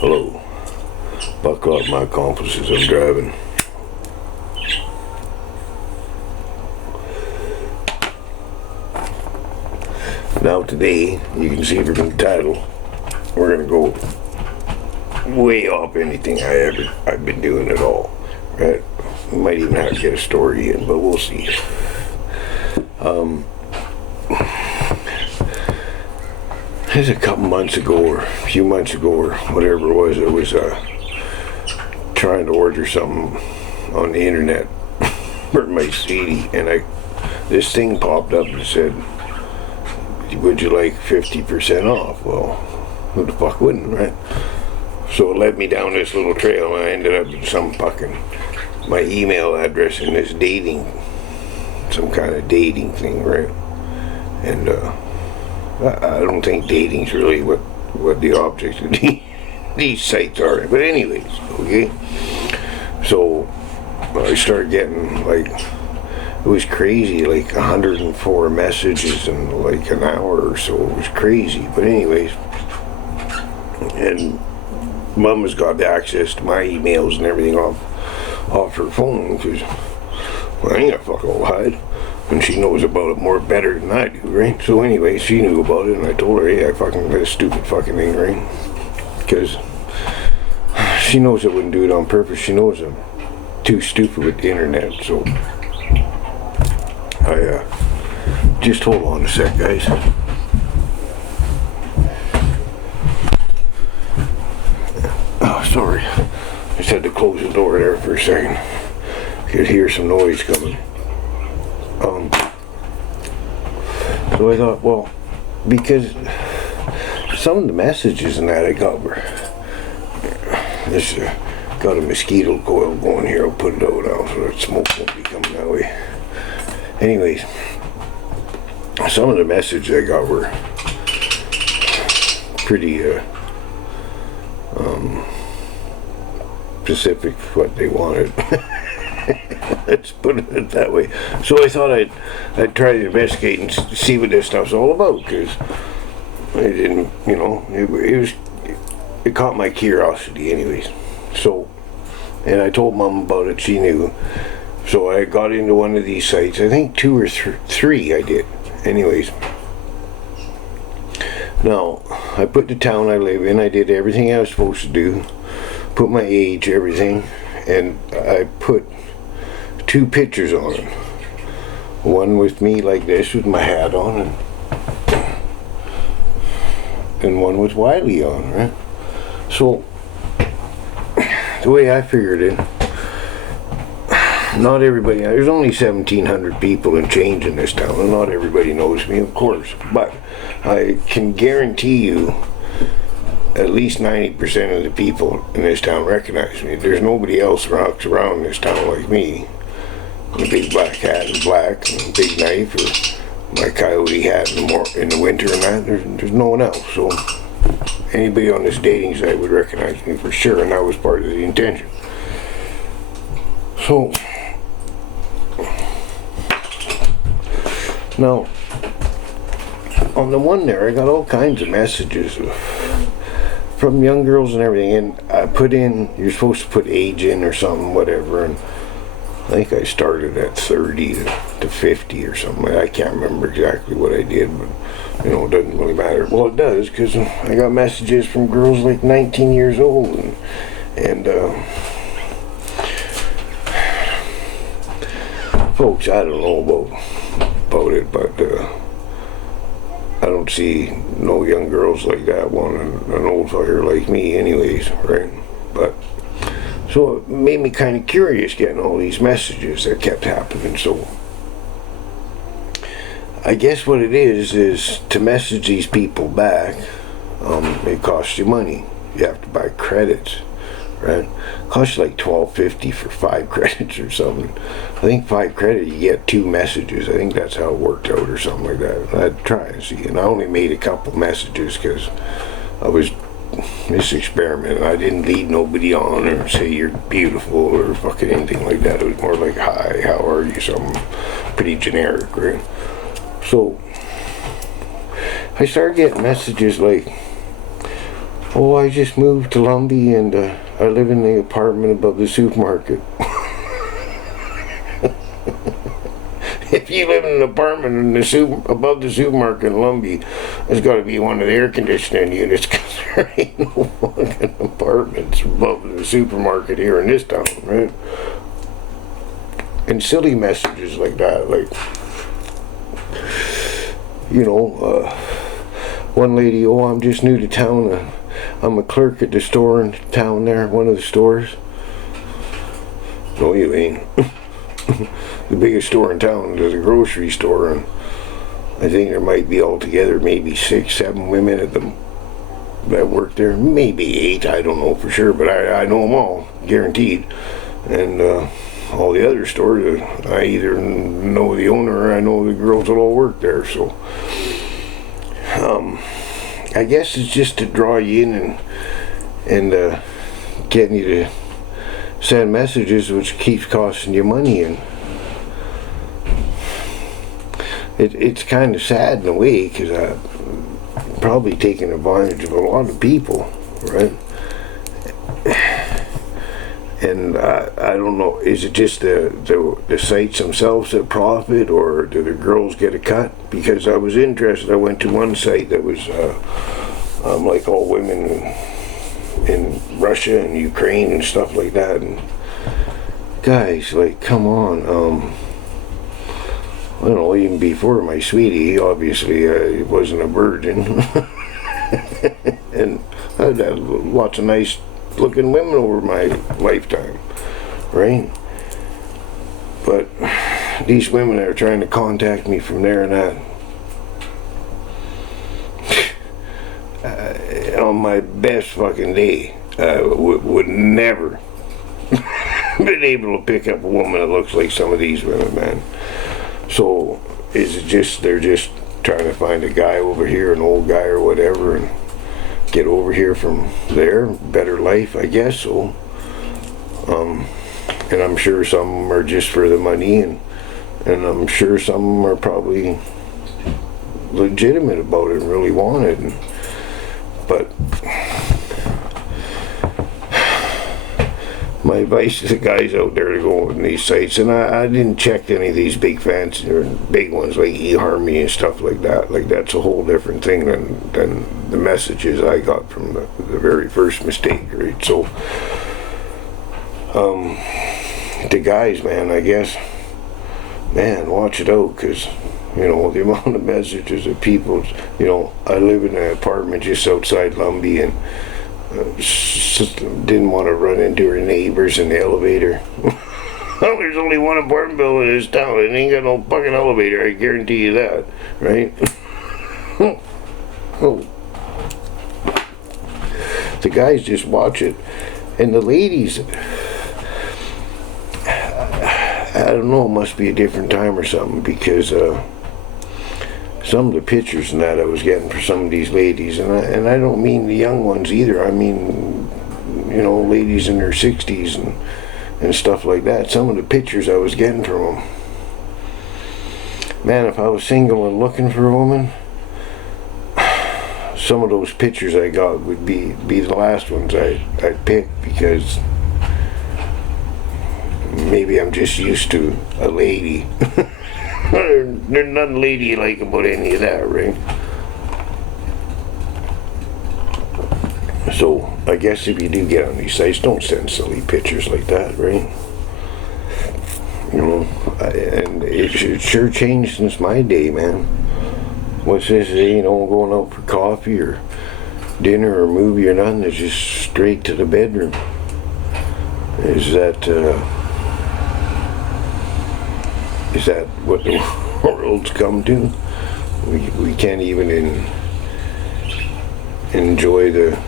Hello. Buckle up, my accomplices. I'm driving. Now today, you can see from the title, we're gonna go way off anything I've been doing at all. Right? We might even have to get a story in, but we'll see. It was a couple months ago, or a few months ago, or whatever it was. I was trying to order something on the internet for my CD, and this thing popped up and said, "Would you like 50% off?" Well, who the fuck wouldn't, right? So it led me down this little trail, and I ended up in my email address in this some kind of dating thing, right? And I don't think dating's really what the objects of these sites are. But anyways, okay. So I started getting it was crazy, 104 messages in like an hour or so. It was crazy. But anyways, and Mom has got access to my emails and everything off her phone, because I ain't got fuck all hide. And she knows about it more better than I do, right? So anyway, she knew about it, and I told her, hey, I fucking did a stupid fucking thing, right? Because she knows I wouldn't do it on purpose. She knows I'm too stupid with the internet. So I just hold on a sec, guys. Oh, sorry. Just had to close the door there for a second. Could hear some noise coming. So I thought, well, because some of the messages and that I got were, this got a mosquito coil going here. I'll put it out now so that smoke won't be coming that way. Anyways, some of the messages I got were pretty specific for what they wanted. Let's put it that way. So I thought I'd try to investigate and see what this stuff's all about, because I didn't, it caught my curiosity anyways. So, and I told Mom about it, she knew. So I got into one of these sites, I think 2 or 3 I did. Anyways, now I put the town I live in, I did everything I was supposed to do, put my age, everything, and I put 2 pictures on it. One with me like this with my hat on, and one with Wiley on, right? So the way I figured it, not everybody, there's only 1,700 people and change in this town, and not everybody knows me, of course, but I can guarantee you at least 90% of the people in this town recognize me. There's nobody else walks around this town like me. A big black hat and black and a big knife, or my coyote hat in the winter and that. There's no one else. So anybody on this dating site would recognize me for sure, and that was part of the intention. So now on the one there, I got all kinds of messages from young girls and everything, and I put in, you're supposed to put age in or something, whatever, and I think I started at 30 to 50 or something. I can't remember exactly what I did, but it doesn't really matter. Well, it does, because I got messages from girls like 19 years old, and folks, I don't know about it, but I don't see no young girls like that wanting an old fucker like me anyways, right? But so it made me kind of curious getting all these messages that kept happening. So I guess what it is to message these people back, it costs you money. You have to buy credits, right? It costs you like $12.50 for 5 credits or something. I think 5 credits you get 2 messages. I think that's how it worked out or something like that. I'd try and see. And I only made a couple messages because I was this experiment. I didn't lead nobody on or say you're beautiful or fucking anything like that. It was more like, hi, how are you? Something pretty generic, right? So I started getting messages like, Oh, I just moved to Lumbee and I live in the apartment above the supermarket. If you live in an apartment in above the supermarket in Lumbee, it's got to be one of the air conditioning units, because there ain't no fucking apartments above the supermarket here in this town, right? And silly messages like that, like, you know, one lady, oh, I'm just new to town. I'm a clerk at the store in town there, one of the stores. No, you ain't. The biggest store in town is a grocery store, and I think there might be altogether maybe 6, 7 women at them that work there. Maybe 8, I don't know for sure, but I know them all, guaranteed. And all the other stores, I either know the owner or I know the girls that all work there. So I guess it's just to draw you in and getting you to send messages, which keeps costing you money. And it's kind of sad in a way, because I'm probably taking advantage of a lot of people, right? And I don't know, is it just the sites themselves that profit, or do the girls get a cut? Because I was interested. I went to one site that was like all women in Russia and Ukraine and stuff like that. And guys, like, come on. I don't know, even before my sweetie, obviously I wasn't a virgin. And I've had lots of nice looking women over my lifetime, right? But these women that are trying to contact me from there and that, on my best fucking day, would never been able to pick up a woman that looks like some of these women, man. So is it just they're just trying to find a guy over here, an old guy or whatever, and get over here from there, better life, I guess so. And I'm sure some are just for the money, and I'm sure some are probably legitimate about it and really want it. But my advice to the guys out there to go on these sites, and I didn't check any of these big fancy or big ones like eHarmony and stuff like that. Like, that's a whole different thing than the messages I got from the very first mistake, right? So the guys, man, I guess, man, watch it out, because you know the amount of messages of people. You know, I live in an apartment just outside Lumbee, and didn't want to run into her neighbors in the elevator. Well, there's only one apartment building in this town, and it ain't got no fucking elevator, I guarantee you that, right? Oh. The guys just watch it, and the ladies, I don't know, it must be a different time or something, because some of the pictures and that I was getting for some of these ladies, and I don't mean the young ones either. I mean, you know, ladies in their 60s and stuff like that. Some of the pictures I was getting from them, man, if I was single and looking for a woman, some of those pictures I got would be the last ones I'd pick, because maybe I'm just used to a lady. There's nothing ladylike about any of that, right? So I guess if you do get on these sites, don't send silly pictures like that, right? You know, and it sure changed since my day, man. What's this, you know, going out for coffee or dinner or movie or nothing, it's just straight to the bedroom. Is that what the world's come to? We can't even enjoy the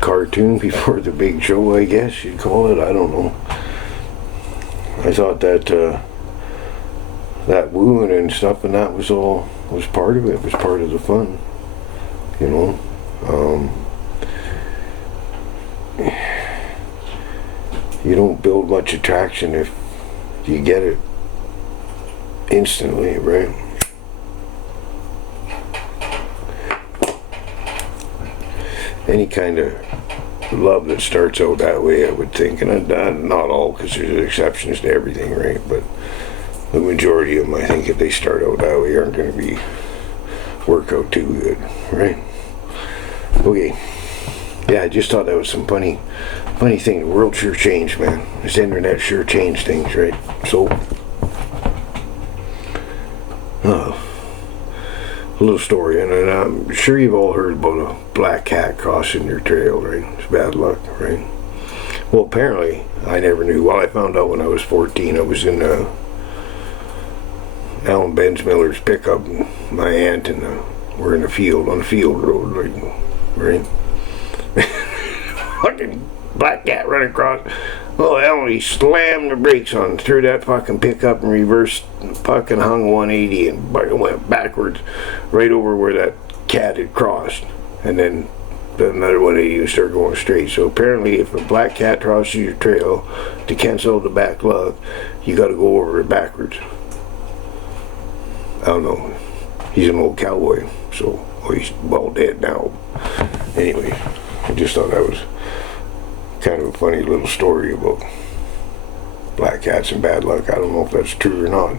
cartoon before the big show, I guess you'd call it. I don't know. I thought that that wooing and stuff and that was part of it. It was part of the fun, you know. You don't build much attraction if you get it instantly, right? any kind of love that starts out that way, I would think, and not all, because there's exceptions to everything, right? But the majority of them, I think, if they start out that way, aren't going to work out too good, right? Okay. Yeah, I just thought that was some funny thing. The world sure changed, man. This internet sure changed things, right? So, a little story, and I'm sure you've all heard about a black cat crossing your trail, right? It's bad luck, right? Well, apparently, I never knew. Well, I found out when I was 14. I was in Alan Benz Miller's pickup, and my aunt and we're in a field, on a field road, like, right? Fucking black cat running across. Oh hell, he slammed the brakes on, threw that fucking pickup and reversed, fucking hung 180 and went backwards right over where that cat had crossed. And then another 180 and started going straight. So apparently if a black cat crosses your trail, to cancel the back luck, you gotta go over it backwards. I don't know. He's an old cowboy, so he's well dead now. Anyway, I just thought that was kind of a funny little story about black cats and bad luck. I don't know if that's true or not.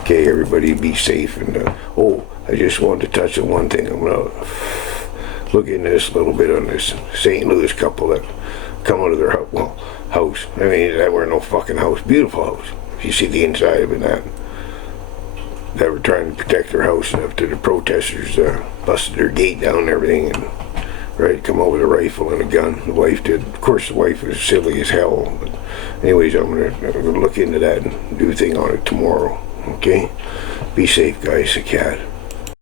Okay, everybody be safe. And I just wanted to touch on one thing. I'm gonna look into this a little bit on this St. Louis couple that come out of their house. I mean, that were no fucking house. Beautiful house. If you see the inside of it, that were trying to protect their house, and after the protesters busted their gate down and everything, and come out with a rifle and a gun. The wife did. Of course, the wife was silly as hell. But anyways, I'm gonna look into that and do a thing on it tomorrow. Okay, be safe, guys. A cat.